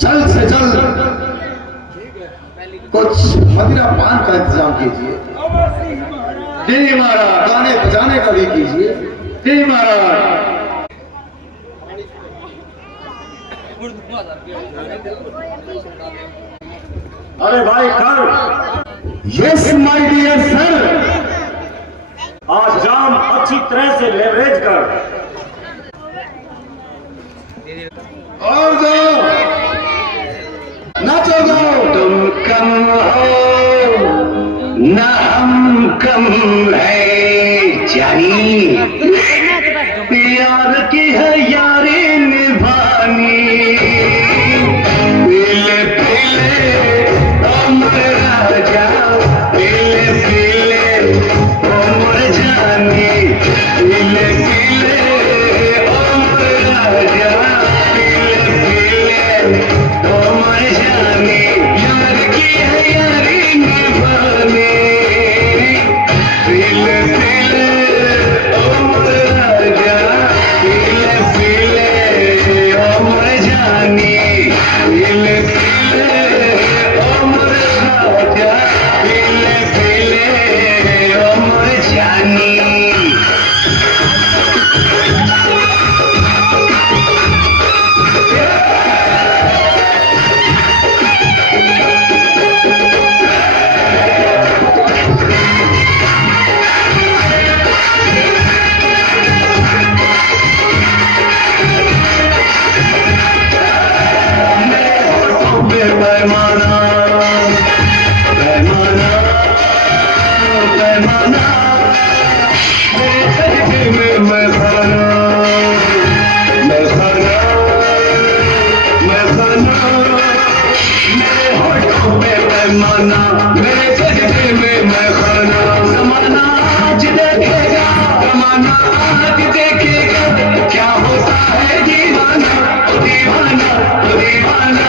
जल्द से जल्द कुछ मदिरा पान का इंतजाम कीजिए। जी महाराज। गाने बजाने का भी कीजिए। जी महाराज। अरे भाई कर। Yes my dear sir. आज जाम अच्छी तरह से लेवरेज कर। और दो नाचो दो। तुम कम हो ना हम कम है जानी, प्यार की है यारी निभानी। पीले पीले उम्र राजा, पीले पीले उम्र जानी। पीले पीले उम्र राजा, पीले पीले उम्र जानी। यार की है यारी निभानी। पीले पीले उम्र राजा, पीले पीले उम्र जानी। पीले पीले उम्र राजा, पीले पीले उम्र जानी। पैमाना पैमाना पैमाना, मेरे तरीके में मैं खाना, मैं खाना, मैं खाना। मेरे होठों पे पैमाना, मेरे तरीके में मैं खाना। जमाना आज देखेगा, जमाना आज देखेगा, क्या होता है दीवाना, दीवाना, दीवाना।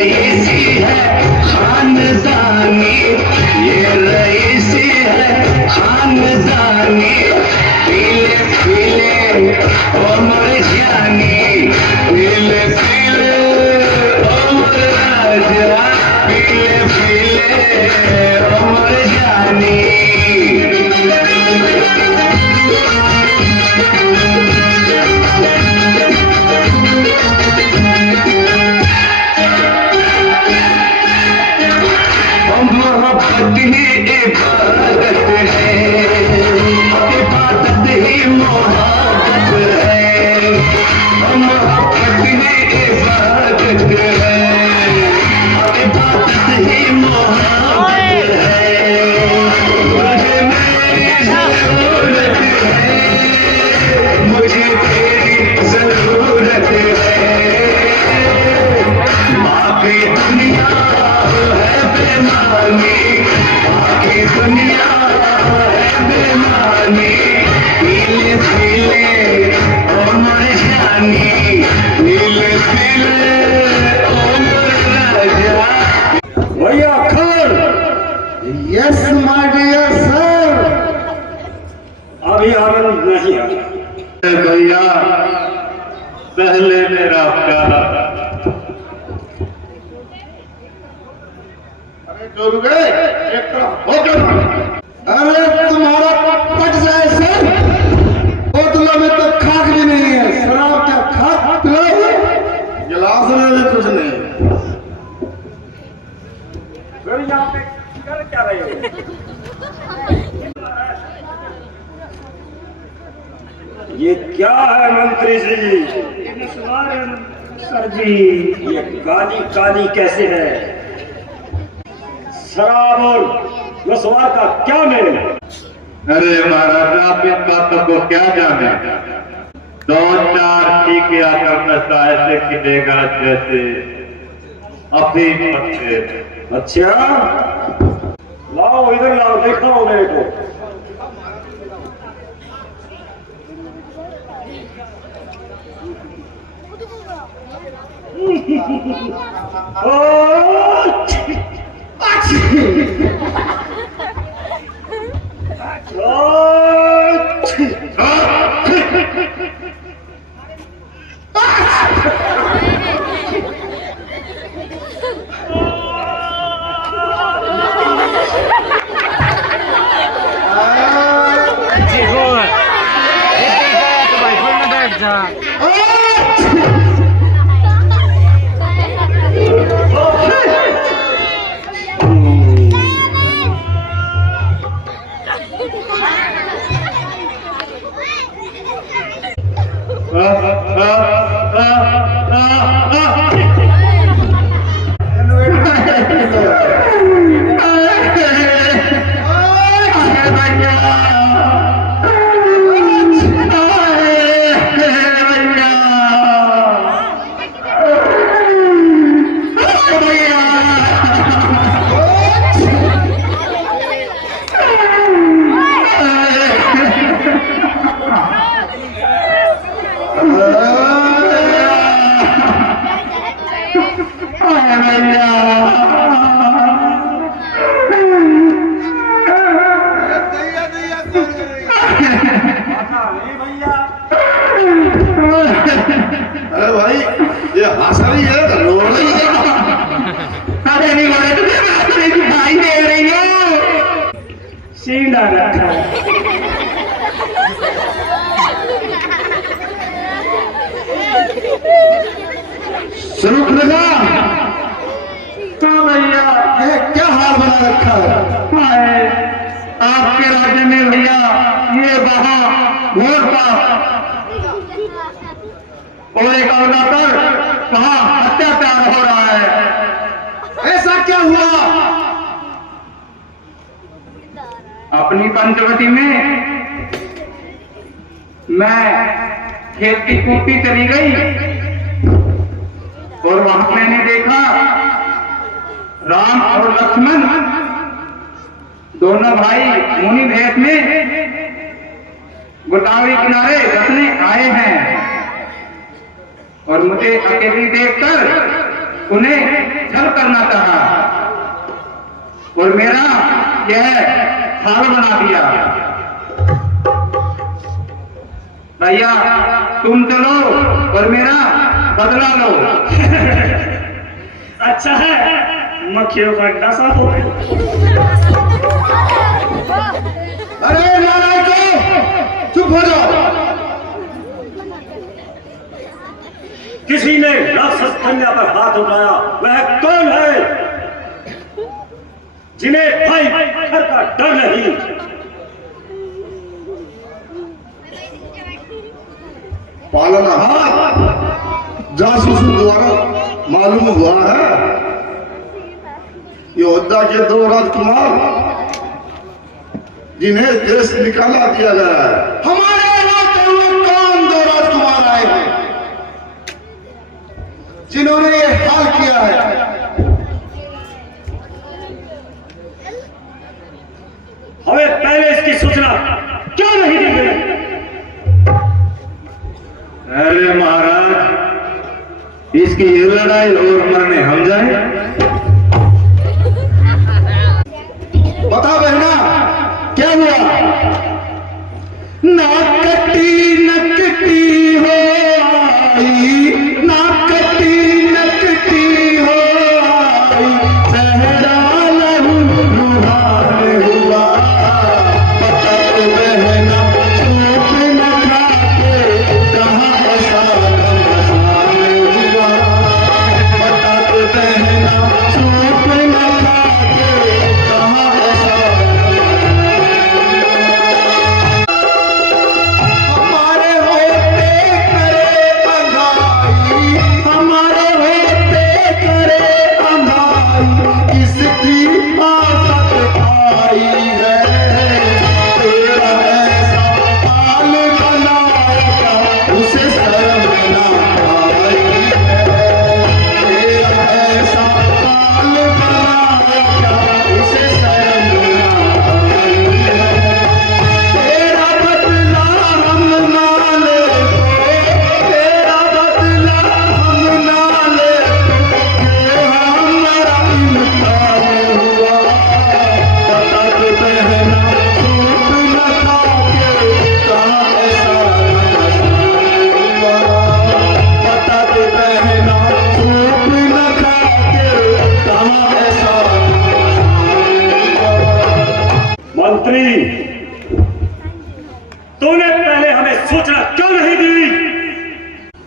रईसी है खानदानी, ये रईसी है खानदानी। पीले पीले उम्र जानी, पीले पीले उम्र राजा, पीले पीले उम्र जानी। मोहब्बत ही इबादत है, इबादत ही मोहब्बत है। मोहब्बत ही इबादत है, इबादत ही मोहब्बत है। मुझे मेरी जरूरत है, मुझे तेरी जरूरत है। बाकी दुनिया है बेमानी, बाकी दुनिया है बेमानी। पीले पीले उम्र जानी, पीले पीले उम्र राजा। भैया खर। Yes my dear sir. अभी आनंद नहीं आया भैया, पहले मेरा प्यारा। अरे गए एक तरफ होकर। अरे तुम्हारा पट जाए सर, बोतलों में तो खाक भी नहीं है। शराब क्या खाक पिलाओ, गिलास में भी कुछ नहीं। फिर यहाँ पे कर क्या रहे हो? ये क्या है मंत्री जी? सर जी, ये काली काली कैसे है? शराब और नस्वार का क्या मेल? अरे महाराज, आप इन बातों को क्या जाने। दो चार टीके आकर नशा ऐसे गिरेगा जैसे अफीम पत्ते। अच्छा, लाओ इधर लाओ, दिखाओ मेरे को। अच्छा अरे भाई ये हंस रही है रो रही है। अरे नहीं बोले तुझे दिखाई दे रही हो सीधा रखा शुरू लगा हाँ भैया ये क्या हाल बना रखा है। हाय आपके राज्य में भैया ये वहाँ वोट का और एक औरत पर वहाँ अत्याचार हो रहा है। ऐसा क्या हुआ। अपनी पंचवटी में मैं खेत की कूटी चली गई और वहां मैंने देखा राम और लक्ष्मण दोनों भाई मुनि भेष में गोदावरी किनारे रखने आए हैं और मुझे अकेली देखकर उन्हें छल करना चाहा और मेरा यह हाल बना दिया। भैया तुम चलो और मेरा बदला लो। अच्छा है मक्खियों का अड्डा साफ हो गया। अरे नारायण चुप हो जाओ। किसी ने राक्षस कन्या पर हाथ उठाया, वह कौन है जिन्हें भाई घर का डर नहीं। पालनहार जासूसों द्वारा मालूम हुआ है योद्धा के 2 राजकुमार जिन्हें देश निकाला दिया गया है। हमारे इलाके में कौन 2 राजकुमार आए हैं जिन्होंने ये हाल किया है। हमें पहले इसकी सूचना क्यों नहीं दी गई। अरे महाराज इसकी ये लड़ाई और मरने हम जाए। बता बहना क्या हुआ। नाकटी नकटी हो आई, नाकटी नकटी हो आई, सहरा लहू लुहार हुआ, पतक बहना सूप न खाके कहाँ साल हुआ, पतक बहना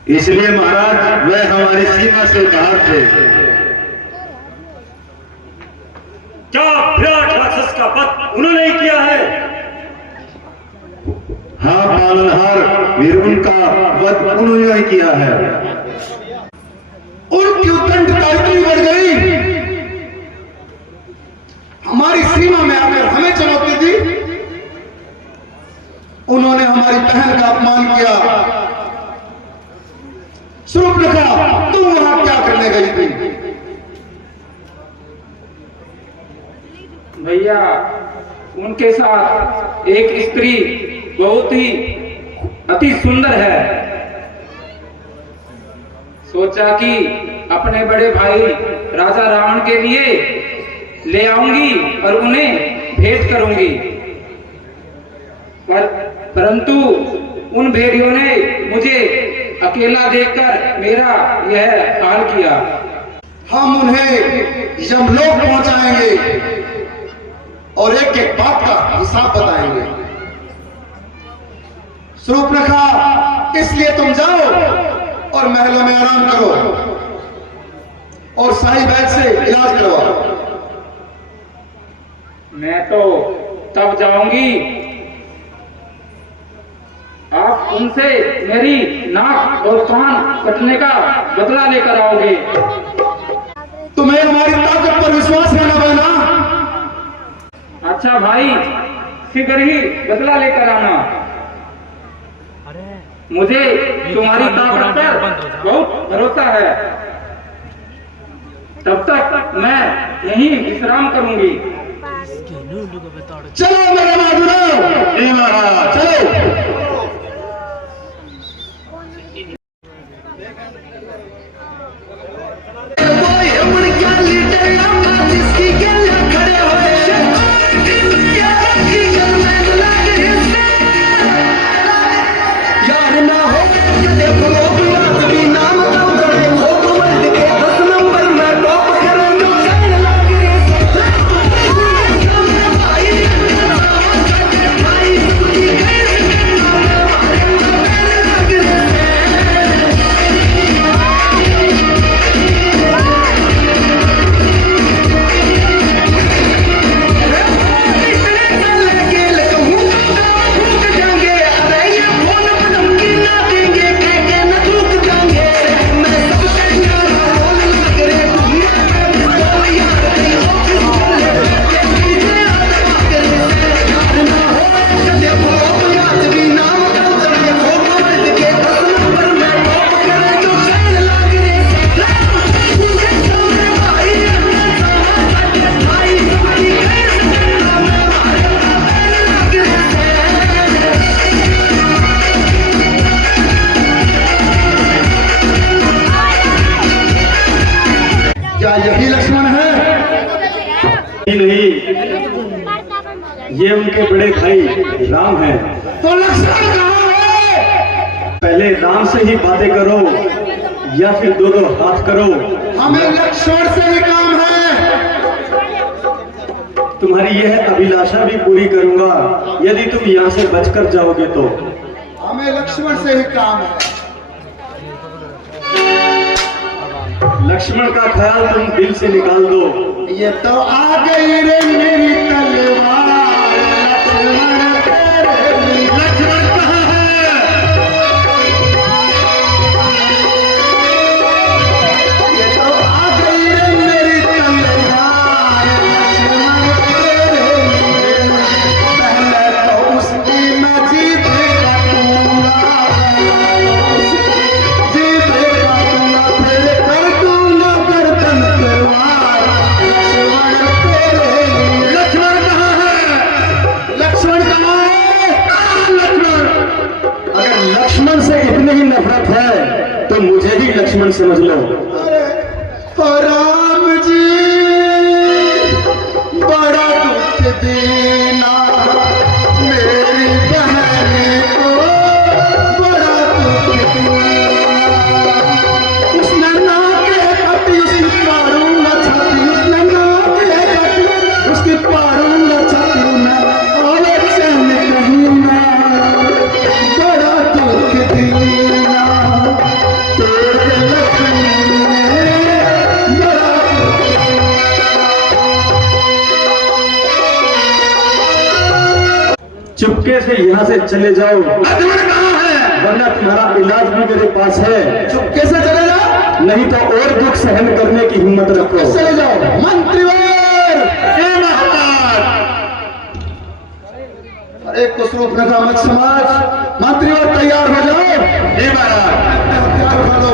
इसलिए महाराज वह हमारी सीमा से बाहर थे। क्या विराट राक्षस का वध उन्होंने ही किया है? हाँ पालनहार वीर, उनका वध उन्होंने ही किया है। उनकी उत्कंठता इतनी बढ़ गई, हमारी सीमा में आकर हमें चुनौती दी। उन्होंने हमारी बहन का अपमान किया। शूर्पणखा, तुम वहां क्या करने गई थी? भैया, उनके साथ एक स्त्री बहुत ही अति सुंदर है। सोचा कि अपने बड़े भाई राजा रावण के लिए ले आऊंगी और उन्हें भेंट करूंगी, परंतु उन भेड़ियों ने मुझे अकेला देखकर मेरा यह हाल किया। हम उन्हें यमलोक पहुंचाएंगे और एक एक बात का हिसाब बताएंगे। शूर्पणखा, इसलिए तुम जाओ और महलों में आराम करो और शाही वैद्य से इलाज करवाओ। मैं तो तब जाऊंगी आप उनसे मेरी नाक और कान कटने का बदला लेकर आओगे। तुम्हें हमारी ताकत पर विश्वास है ना बहना? अच्छा भाई, शीघ्र ही बदला लेकर आना। मुझे तुम्हारी ताकत पर बहुत भरोसा है। तब तक मैं यहीं विश्राम करूंगी। चलो मेरे बहादुरों, महाराज चलो। यही लक्ष्मण है? नहीं, ये उनके बड़े भाई राम हैं। तो लक्ष्मण कहाँ है? पहले राम से ही बातें करो या फिर दो दो हाथ करो। हमें लक्ष्मण से ही काम है। तुम्हारी यह अभिलाषा भी पूरी करूंगा यदि तुम यहाँ से बचकर जाओगे तो। हमें लक्ष्मण से ही काम है। लक्ष्मण का ख्याल तुम दिल से निकाल दो। ये तो आ गई रे मेरी तलवार, लक्ष्मण तेरे लिए। लक्ष्मण कहाँ है? ये तो आ गई रे मेरी तलवार, लक्ष्मण तेरे लिए। पहले तो उसकी मैं जीभ काटूंगा, जीभ काटूंगा, फिर कर दूंगा गर्दन तलवार। लक्ष्मण कहाँ है? लक्ष्मण कहाँ है? लक्ष्मण! अगर लक्ष्मण से इतनी ही नफरत है तो मुझे ही लक्ष्मण समझ लो। अरे ओ राम जी, बड़ा दुख देना मेरी बहन को, बड़ा दुख देना। उसने ना के कटी उसकी पारूंगा छाती, उसने ना के कटी उसकी पारूंगा छाती में, और चैन कहीं ना, बड़ा दुख देना। चुपके से यहाँ से चले जाओ, लक्ष्मण कहाँ है? वरना तुम्हारा इलाज भी मेरे पास है। चुपके से चले जाओ, नहीं तो और दुख सहन करने की हिम्मत रखो। चले जाओ। मंत्रीवर अरे कुसरूप नगर मत समाज, मंत्रीवर तैयार हो जाओ। हे महाराज, हथियार उठा लो।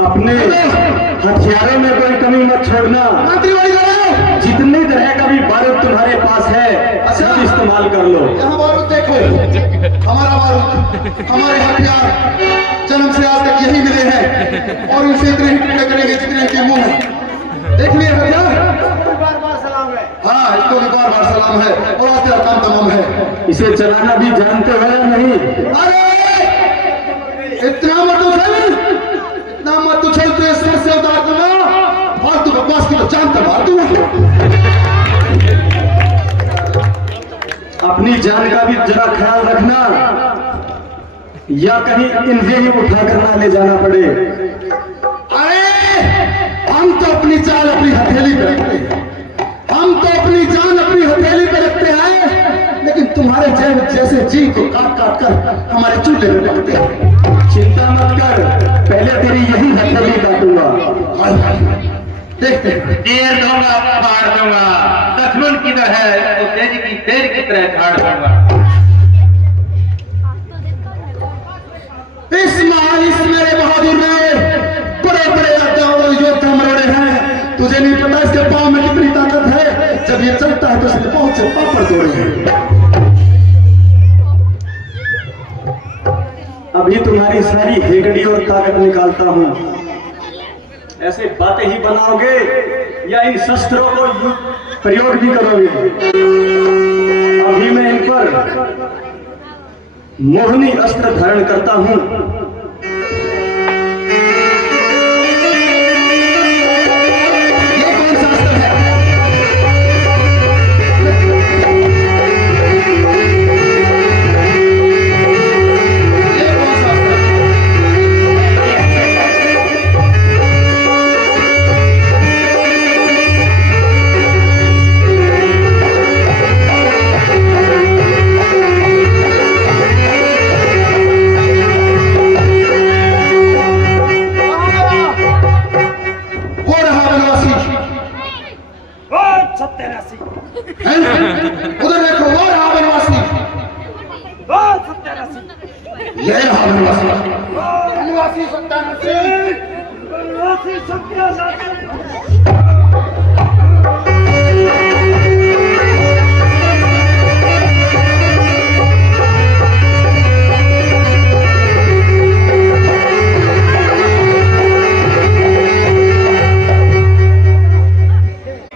अपने हथियारों में कोई कमी मत छोड़ना। मंत्रीवाड़ी लगाओ। जितने तरह का भी बारूद तुम्हारे पास है सब इस्तेमाल कर लो। यहाँ बारूद देखो, हमारा बारूद, हमारे हथियार जन्म से आज तक यही मिले हैं और इनसे इतने ही टुकड़े करेंगे जितने के मुंह हैं। देख लिए हथियार? हाँ, इसको भी बार बार सलाम है और आज तेरा काम तमाम है। इसे चलाना भी जानते हो या नहीं? अरे इतना मत उछल, इतना मत उछल, तेरे सर से उतार दूंगा। फालतू बकवास की तो जान तक मार दूंगा। अपनी जान का भी जरा ख्याल रखना, या कहीं इन्हें ही उठाकर ना ले जाना पड़े। अरे हम तो अपनी जान अपनी हथेली पे रखते हैं, हम तो अपनी जान अपनी हथेली पे रखते हैं, लेकिन तुम्हारे जैसे जी को काट काट कर हमारे चूल्हे में रखते हैं। चिंता मत कर, पहले तेरी यही हथेली काटूंगा। देखते हैं। देर दूंगा, फाड़ दूंगा। लक्ष्मण किधर है तो तेज की तेज की तरह फाड़ दूंगा। इस मेरे बहादुर ने बड़े बड़े योद्धा मरोड़े हैं। तुझे नहीं पता इसके पाँव में कितनी ताकत है। जब ये चलता है तो इसके पाँव से पापड़ तोड़े हैं। अभी तुम्हारी सारी हेगड़ी और ताकत निकालता हूं। ऐसे बातें ही बनाओगे या इन शस्त्रों को प्रयोग भी करोगे? अभी मैं इन पर मोहनी अस्त्र धारण करता हूं। ये कौन सा अस्त्र है? ये कौन सा अस्त्र है? उधर देखो, वो रहा बनवासी, ये रहा बनवासी, बनवासी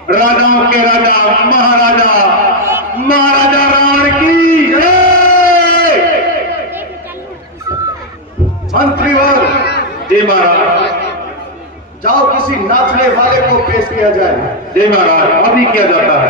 राजाओं के राजा महाराजा महाराजा रावण की जय। मंत्रीवर जय महाराज। जाओ, किसी नाचने वाले को पेश किया जाए। जय महाराज। अभी किया जाता है।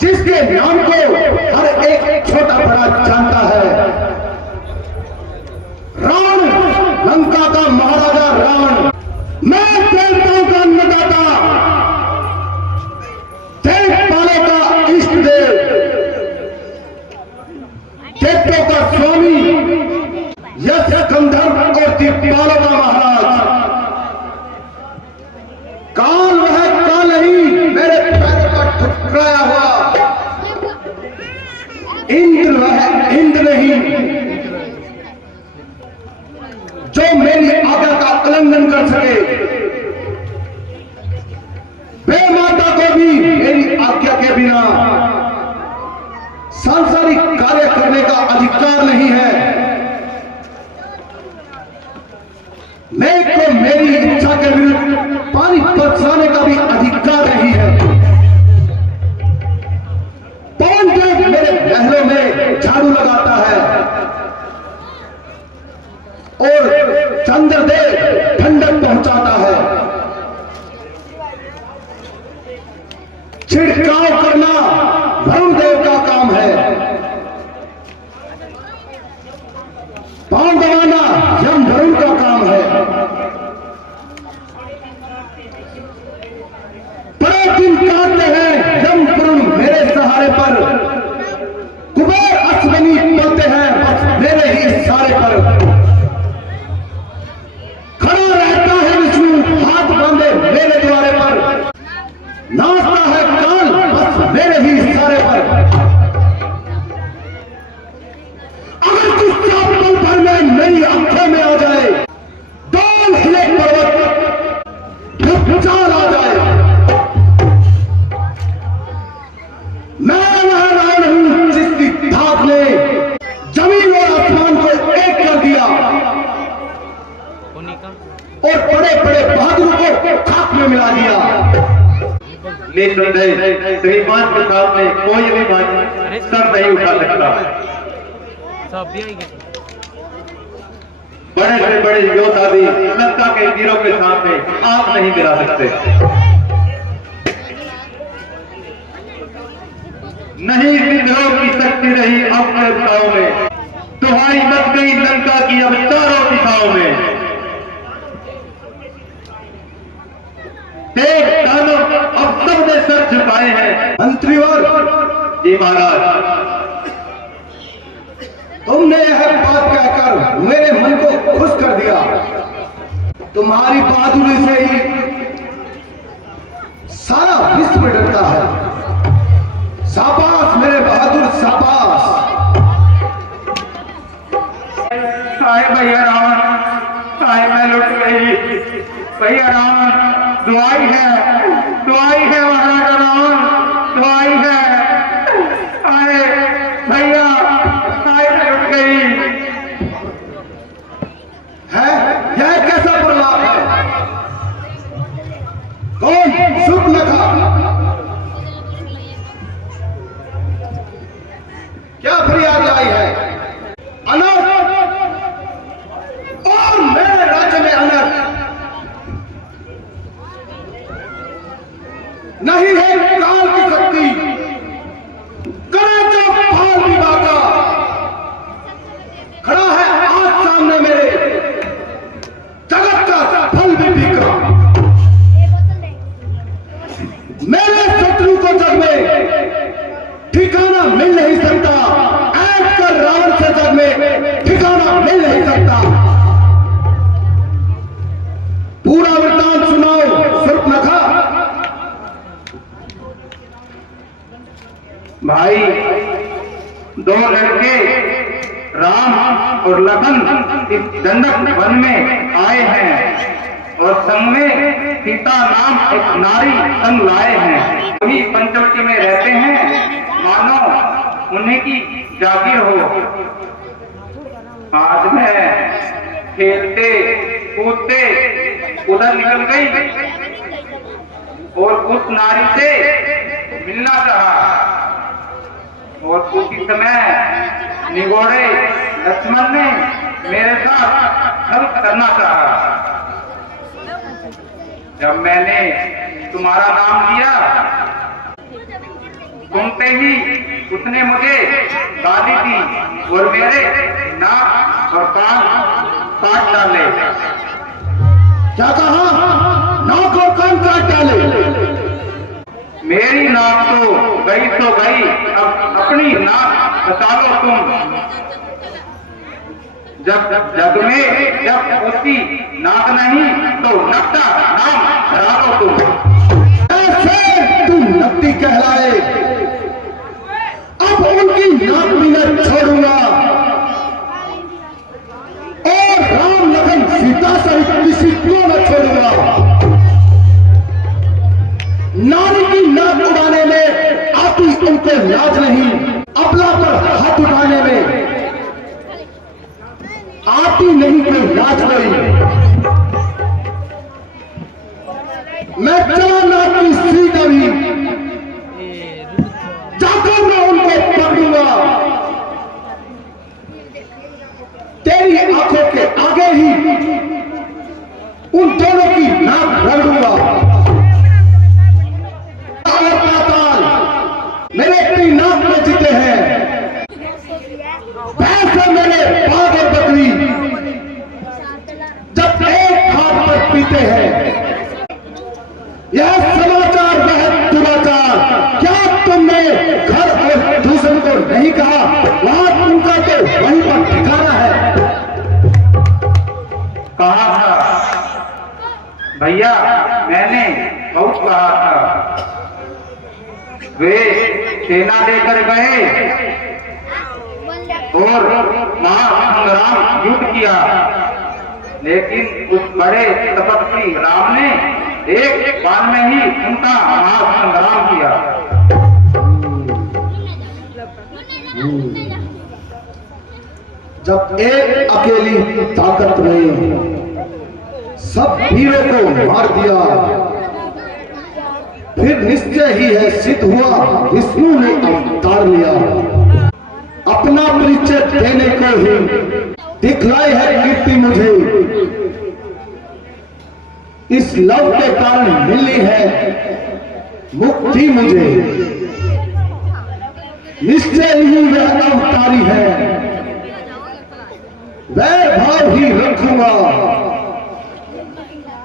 जिसके नाम को हर एक छोटा बड़ा जानता है, रावण, लंका का महाराजा रावण। मैं देवताओं का अन्नदाता, देवपालों का इष्ट देव, देवताओं का स्वामी, यश गंधर्व और दिक्पालों का महाराज। काल वह काल नहीं, मेरे पैरों का ठुकराया हुआ। इंद्र वह इंद्र नहीं, जो मेरी आज्ञा का उल्लंघन कर सके। वे माता को भी मेरी आज्ञा के बिना सांसारिक कार्य करने का अधिकार नहीं है। मैं को मेरी इच्छा के विरुद्ध पानी बरसाने का भी अधिकार नहीं है। पवन देव मेरे महलों में झाड़ू लगाता है और चंद्रदेव ठंडक पहुंचाता है। छिड़काव करना वरुण देव का काम है। पांव दबाना यम वरुण का काम है। बड़े दिन काटते हैं यम वरुण मेरे सहारे पर। कुबेर अश्वनी पलते हैं बस मेरे ही इशारे पर। खड़ा रहता है विष्णु हाथ बांधे मेरे द्वारे पर। नाचता है काल बस मेरे ही इशारे पर। अगर गुस्सा पल भर में मेरी आंखें में आ जाए, डोल हिले पर्वत, भूचाल आ जाए, मैं वह रावण हूं जिसकी धाक ने जमीन और आसमान को एक कर दिया और बड़े बड़े बहादुरों को खाक में मिला दिया। निसंदेह श्रीमान के सामने कोई भी बात सर नहीं उठा सकता। बड़े से बड़े योद्धा भी लंका के वीरों के सामने आंख नहीं गिरा सकते। नहीं विद्रोह की शक्ति रही अब देवताओं में, दुहाई मच गई लंका की अब चारों दिशाओं में। देव दानव अब सबने सर झुकाए हैं। मंत्रीवर, जी महाराज, तुमने यह बात कहकर मेरे मन को खुश कर दिया। तुम्हारी बहादुरी से ही सारा विश्व डरता है। शाबाश मेरे बहादुर, शाबाश। साहेब भैया रावण, साहेब मैं लुट गई। भैया रावण, दुआई है महाराजा रावण, दुआई है। आए भैया, साहेब मैं लुट गई। है यह कैसा प्रलाप है? कौन? शूर्पणखा। क्या फरियाद लाई है? अनर्थ और मेरे राज्य में अनर्थ नहीं है। काल की शक्ति करे जो भाल विवाह का खड़ा है आज सामने मेरे, जगत का फल भी बिका। मेरे शत्रु को जग में ठिकाना मिल नहीं सकता। ऐठ कर रावण से जग में ठिकाना मिल नहीं सकता। पूरा वृत्तांत सुनाओ शूर्पणखा। भाई, दो लड़के राम और लखन इस दंडक वन में आए हैं और संग में सीता नाम एक नारी संग लाए हैं। वही पंचवटी में रहते हैं, मानो उन्हीं की जागीर हो। आज मैं खेलते कूदते उधर निकल गई और उस नारी से मिलना चाहा और उसी समय निगोड़े लक्ष्मण ने मेरे साथ छल करना चाहा। जब मैंने तुम्हारा नाम लिया, सुनते ही उसने मुझे गाली दी और मेरे नाक और कान काट डाले। क्या कहा? नाक और कान काट डाले? मेरी नाक तो गई, अब अपनी नाक बचा लो तुम। जब जग में जब उसकी नाक नहीं तो नक्शा नाम धरा लो तुम। ऐसे तुम नकदी कहलाए, अब उनकी नाक भी न छोड़ूंगा और राम लखन सीता सहित किसी को न छोड़ूंगा। नारी की नाक उड़ाने में आती उनको लाज नहीं, अपना पर हाथ उठाने में आती नहीं कोई लाज कोई। मैं चला नाक की सीट अभी जाकर मैं उनको पकड़ूंगा। तेरी आंखों के आगे ही उन दोनों की नाक रगड़ूंगा। और पाताल मेरे अपनी नाक में जीते हैं। वैसे मेरे बाघ और बकरी जब एक हाथ पर पीते हैं। यह समाचार वह दुराचार, क्या तुमने घर और दूसरों को नहीं कहा? वहां तुमका तो वहीं पर ठिकाना है। कहा था भैया, मैंने बहुत कहा था। वे सेना लेकर गए और महासंग्राम युद्ध किया, लेकिन उस बड़े तपस्वी राम ने एक बार में ही उनका महासंग्राम किया। जब एक अकेली ताकत ने सब वीरों को मार दिया, फिर निश्चय ही है सिद्ध हुआ विष्णु ने अवतार लिया। अपना परिचय देने को ही दिखलाई है कीर्ति मुझे, इस लव के कारण मिली है मुक्ति मुझे। निश्चय ही वह अवतारी है, वह भाव ही रखूंगा।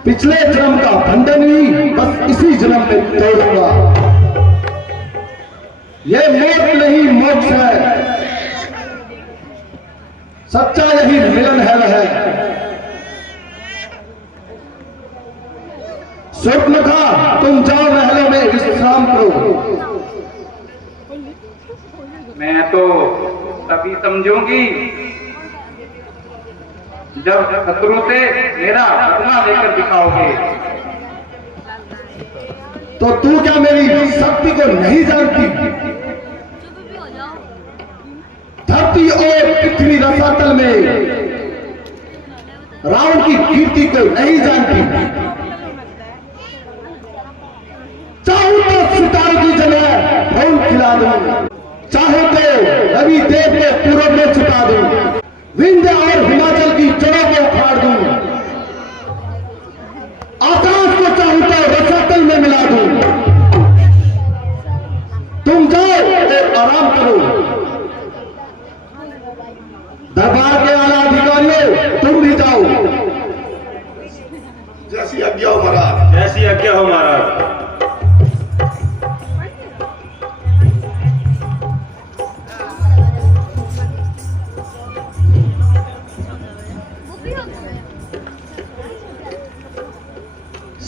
पिछले जन्म का बंधन ही बस इसी जन्म में तोड़ूंगा। ये मौत नहीं मोक्ष है, सच्चा यही मिलन है वह। सूर्पनखा तुम जाओ महलों में विश्राम करो। मैं तो तभी समझूंगी जब शत्रु से मेरा बदला लेकर दिखाओगे। तो तू क्या मेरी शक्ति को नहीं जानती? धरती और पृथ्वी रसातल में रावण की कीर्ति को नहीं जानती? चाहूं तो सितारों की जगह फूल खिला दूं, चाहे तो रवि देव के पूरब में छुपा दूं, विंध्य और हिमाचल की जड़ों को उखाड़ दूं, आकाश को चाहूं तो रसातल में मिला दूं। तुम जाओ और आराम करो। दरबार के आला अधिकारियों तुम भी जाओ। जैसी आज्ञा हो महाराज। जैसी आज्ञा हो महाराज।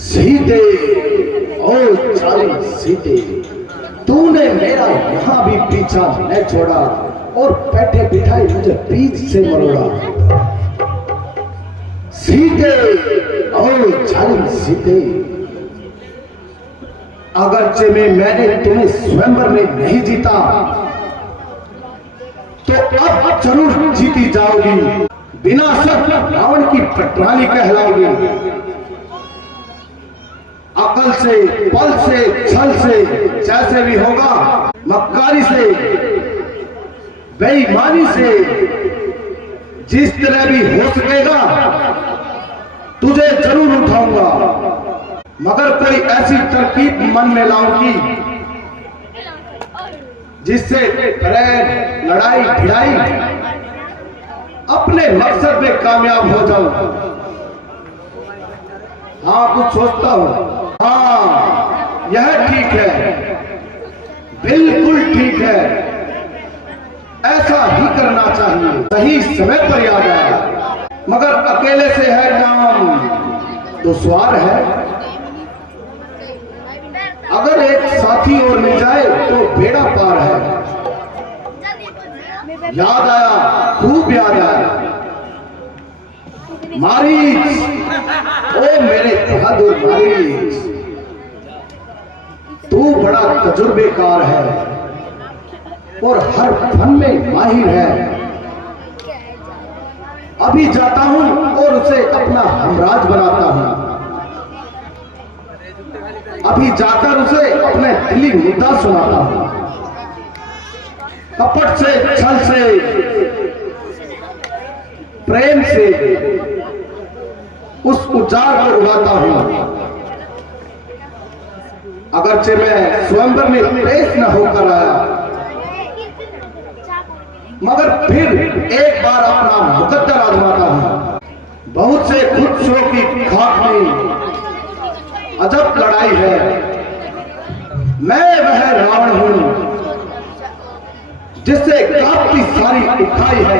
सीते और चाली सीते, तूने मेरा यहां भी पीछा न छोड़ा और बैठे बिठाए मुझे बीच से मरोड़ा। सीते और चाली सीते, अगरचे में मैंने तुम्हें स्वयंवर में नहीं जीता तो अब जरूर जीती जाओगी। बिना शक रावण की पटरानी कहलाओगी। अकल से, बल से, छल से, जैसे भी होगा, मक्कारी से, बेईमानी से, जिस तरह भी हो सकेगा तुझे जरूर उठाऊंगा। मगर कोई ऐसी तरकीब मन में लाऊंगी जिससे प्रेम, लड़ाई भिड़ाई अपने मकसद में कामयाब हो जाऊं। हाँ, कुछ सोचता हूं। हाँ, यह ठीक है, बिल्कुल ठीक है, ऐसा ही करना चाहिए। सही समय पर याद आया, मगर अकेले से है काम दुश्वार है। अगर एक साथी और मिल जाए तो बेड़ा पार है। याद आया, खूब याद आया। मारीच, ओ मेरे बहादुर मारीच, तू बड़ा तजुर्बेकार है और हर फन में माहिर है। अभी जाता हूं और उसे अपना हमराज बनाता हूं। अभी जाकर उसे अपने दिली मुद्दा सुनाता हूं। कपट से, छल से, प्रेम से उस उजाड़ को उड़ाता हूं। अगरचे मैं स्वयंवर में पेश न होकर आया, मगर फिर एक बार अपना मुकद्दर आजमाता हूं। बहुत से खुदसरों की खाक में अजब लड़ाई है। मैं वह रावण हूं जिससे काफी सारी उठाई है।